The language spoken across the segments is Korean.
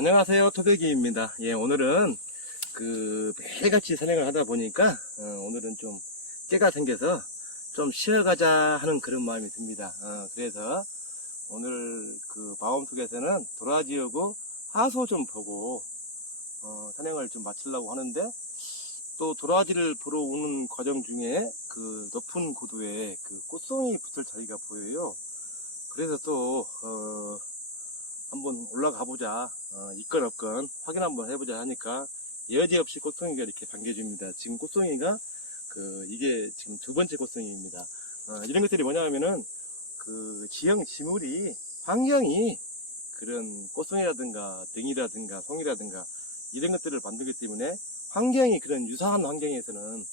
안녕하세요 토백이입니다. 예 오늘은 그 매일같이 산행을 하다 보니까 어, 오늘은 좀 깨가 생겨서 좀 쉬어가자 하는 그런 마음이 듭니다. 어, 그래서 오늘 그 마음속에서는 도라지하고 하소 좀 보고 어, 산행을 좀 마치려고 하는데 또 도라지를 보러 오는 과정 중에 그 높은 고도에 그 꽃송이 붙을 자리가 보여요. 그래서 또 어, 한번 올라가 보자. 어, 있건 없건 확인 한번 해보자 하니까 여지없이 꽃송이가 이렇게 반겨줍니다. 지금 꽃송이가 그 이게 지금 두 번째 꽃송이입니다. 어, 이런 것들이 뭐냐면은 그 지형 지물이 환경이 그런 꽃송이라든가 등이라든가 송이라든가 이런 것들을 만들기 때문에 환경이 그런 유사한 환경에서는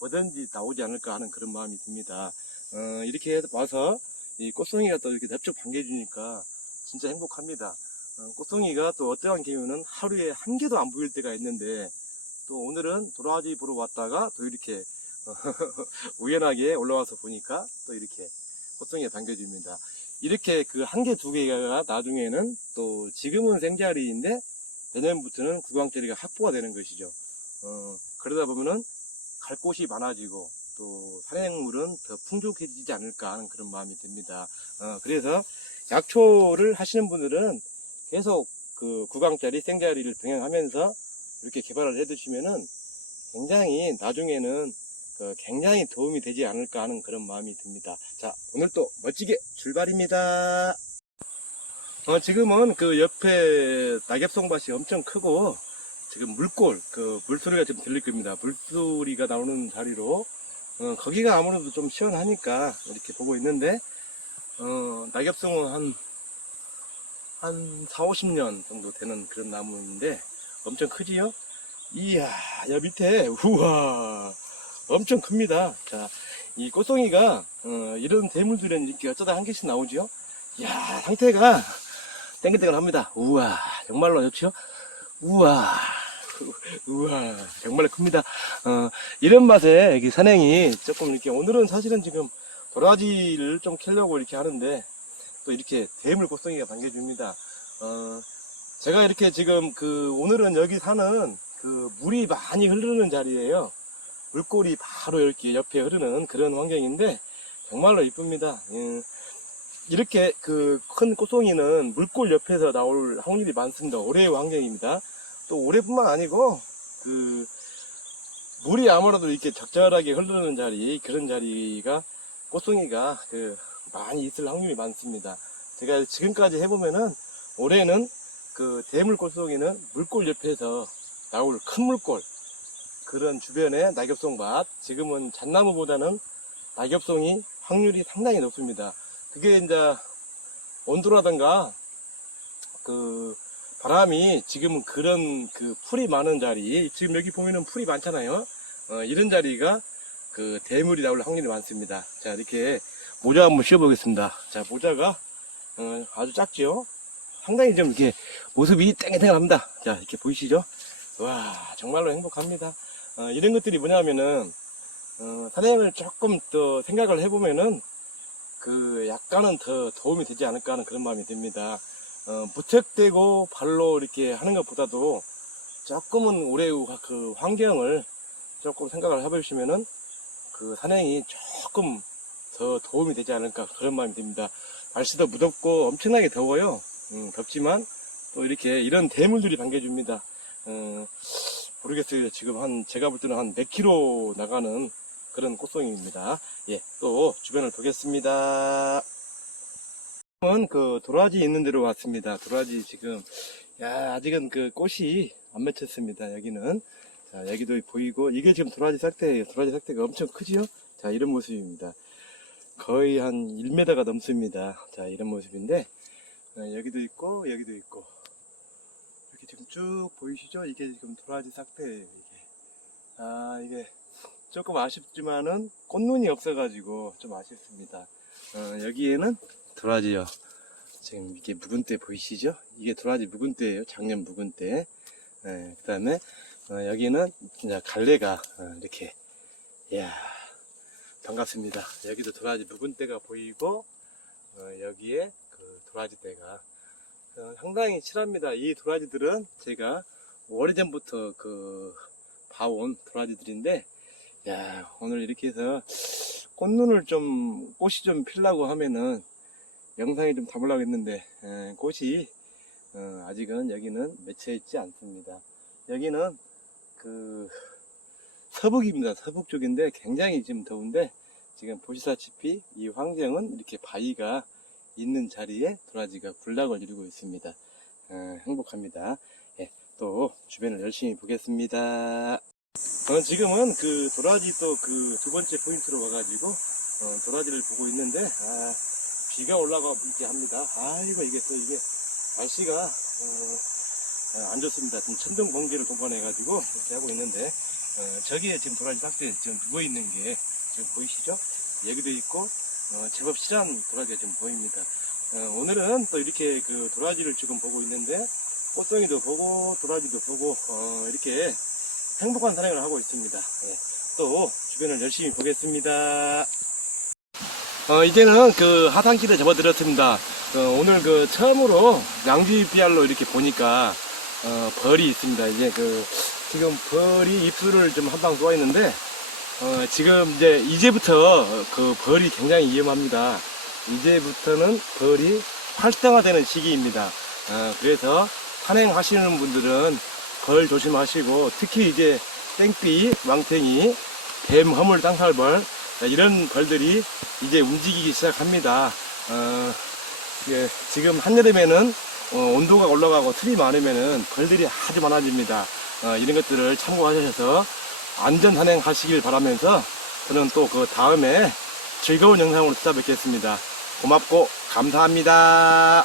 뭐든지 나오지 않을까 하는 그런 마음이 듭니다. 어, 이렇게 와서 이 꽃송이가 또 이렇게 냅쭉 반겨주니까 진짜 행복합니다. 어, 꽃송이가 또 어떠한 경우는 하루에 한 개도 안 보일 때가 있는데 또 오늘은 도라지 보러 왔다가 또 이렇게 어, 우연하게 올라와서 보니까 또 이렇게 꽃송이가 반겨줍니다. 이렇게 그 한 개, 두 개가 나중에는 또 지금은 생자리인데 내년부터는 구강자리가 확보가 되는 것이죠. 어, 그러다 보면은 갈 곳이 많아지고 또 산행물은 더 풍족해지지 않을까 하는 그런 마음이 듭니다. 어, 그래서 약초를 하시는 분들은 계속 그 구강자리, 생자리를 병행하면서 이렇게 개발을 해 두시면은 굉장히 나중에는 그 굉장히 도움이 되지 않을까 하는 그런 마음이 듭니다. 자, 오늘 또 멋지게 출발입니다. 어, 지금은 그 옆에 낙엽송밭이 엄청 크고 지금 물골, 그 물소리가 지금 들릴 겁니다. 물소리가 나오는 자리로 어, 거기가 아무래도 좀 시원하니까 이렇게 보고 있는데 어, 낙엽송은 한, 한 4, 50년 정도 되는 그런 나무인데 엄청 크지요? 이야, 야 밑에 우와 엄청 큽니다. 자, 이 꽃송이가 어, 이런 대물들은 이렇게 어쩌다 한 개씩 나오지요? 이야, 상태가 땡글땡글합니다. 우와, 정말로 좋지요? 우와, 우와, 정말 큽니다. 어, 이런 맛에 산행이 조금 이렇게 오늘은 사실은 지금 도라지를 좀 캐려고 이렇게 하는데 또 이렇게 대물 꽃송이가 반겨줍니다. 어, 제가 이렇게 지금 그 오늘은 여기 사는 그 물이 많이 흐르는 자리예요. 물골이 바로 이렇게 옆에 흐르는 그런 환경인데 정말로 이쁩니다. 예. 이렇게 그 큰 꽃송이는 물골 옆에서 나올 확률이 많습니다. 올해의 환경입니다. 또 올해뿐만 아니고 그 물이 아무래도 이렇게 적절하게 흐르는 자리 그런 자리가 꽃송이가 그 많이 있을 확률이 많습니다. 제가 지금까지 해보면은 올해는 그 대물 꽃송이는 물골 옆에서 나올 큰 물골 그런 주변에 낙엽송밭 지금은 잣나무보다는 낙엽송이 확률이 상당히 높습니다. 그게 이제 온도라든가 그 바람이 지금 그런 그 풀이 많은 자리 지금 여기 보면은 풀이 많잖아요. 어, 이런 자리가 그 대물이 나올 확률이 많습니다. 자 이렇게 모자 한번 씌워보겠습니다. 자 모자가 어, 아주 작죠. 상당히 좀 이렇게 모습이 땡땡합니다. 자 이렇게 보이시죠? 와 정말로 행복합니다. 어, 이런 것들이 뭐냐면은 어, 산행을 조금 더 생각을 해보면은 그 약간은 더 도움이 되지 않을까 하는 그런 마음이 듭니다. 어, 무턱대고 발로 이렇게 하는 것보다도 조금은 올해 그 환경을 조금 생각을 해보시면은 그 산행이 조금 더 도움이 되지 않을까 그런 마음이 듭니다. 날씨도 무덥고 엄청나게 더워요. 음, 덥지만 또 이렇게 이런 대물들이 반겨줍니다. 어, 모르겠어요. 지금 한 제가 볼 때는 한몇 킬로 나가는 그런 꽃송이입니다. 예, 또 주변을 보겠습니다. 지금은 그 도라지 있는 데로 왔습니다. 도라지 지금 야 아직은 그 꽃이 안 맺혔습니다. 여기는 자 여기도 보이고 이게 지금 도라지 삭대예요. 도라지 삭대가 엄청 크지요? 자 이런 모습입니다. 거의 한 1m가 넘습니다. 자 이런 모습인데 어, 여기도 있고 여기도 있고 이렇게 지금 쭉 보이시죠? 이게 지금 도라지 삭대예요. 이게 아 이게 조금 아쉽지만은 꽃눈이 없어가지고 좀 아쉽습니다. 어, 여기에는 도라지요. 지금 이게 묵은 때 보이시죠? 이게 도라지 묵은 때예요. 작년 묵은 때. 그 다음에 여기는 이제 갈래가 어, 이렇게 이야 반갑습니다. 여기도 도라지 묵은 때가 보이고 어, 여기에 그 도라지 때가 어, 상당히 실합니다. 이 도라지들은 제가 오래전부터 그 봐온 도라지들인데, 야, 오늘 이렇게 해서 꽃눈을 좀, 꽃이 좀 피려고 하면은 영상에 좀 담으려고 했는데, 에, 꽃이 어, 아직은 여기는 맺혀 있지 않습니다. 여기는 그 서북입니다. 서북 쪽인데 굉장히 지금 더운데 지금 보시다시피 이 환경은 이렇게 바위가 있는 자리에 도라지가 군락을 이루고 있습니다. 어, 행복합니다. 예, 또 주변을 열심히 보겠습니다. 저는 지금은 그 도라지 또 그 두 번째 포인트로 와가지고 어, 도라지를 보고 있는데 아, 비가 올라가 있게 합니다. 아이고 이게 또 이게 날씨가 어, 어, 안 좋습니다. 지금 천둥 번개를 동반해가지고 이렇게 하고 있는데 어, 저기에 지금 도라지 싹들이 지금 누워 있는 게 지금 보이시죠? 여기도 있고 어, 제법 실한 도라지가 지금 보입니다. 어, 오늘은 또 이렇게 그 도라지를 지금 보고 있는데 꽃송이도 보고 도라지도 보고 어, 이렇게 행복한 산행을 하고 있습니다. 예, 또 주변을 열심히 보겠습니다. 어, 이제는 그 하산길에 접어들었습니다. 어, 오늘 그 처음으로 양지비알로 이렇게 보니까 어, 벌이 있습니다. 이제 그 지금 벌이 입술을 좀 한방 쏘아 있는데 어, 지금 이제 이제부터 그 벌이 굉장히 위험합니다. 이제부터는 벌이 활성화되는 시기입니다. 어, 그래서 산행하시는 분들은 벌 조심하시고 특히 이제 땡삐, 왕탱이, 뱀, 허물, 땅살벌 자, 이런 벌들이 이제 움직이기 시작합니다. 어, 예, 지금 한여름에는 어, 온도가 올라가고 틀이 많으면은 벌들이 아주 많아집니다. 어, 이런 것들을 참고하셔서 안전 산행하시길 바라면서 저는 또 그 다음에 즐거운 영상으로 찾아뵙겠습니다. 고맙고 감사합니다.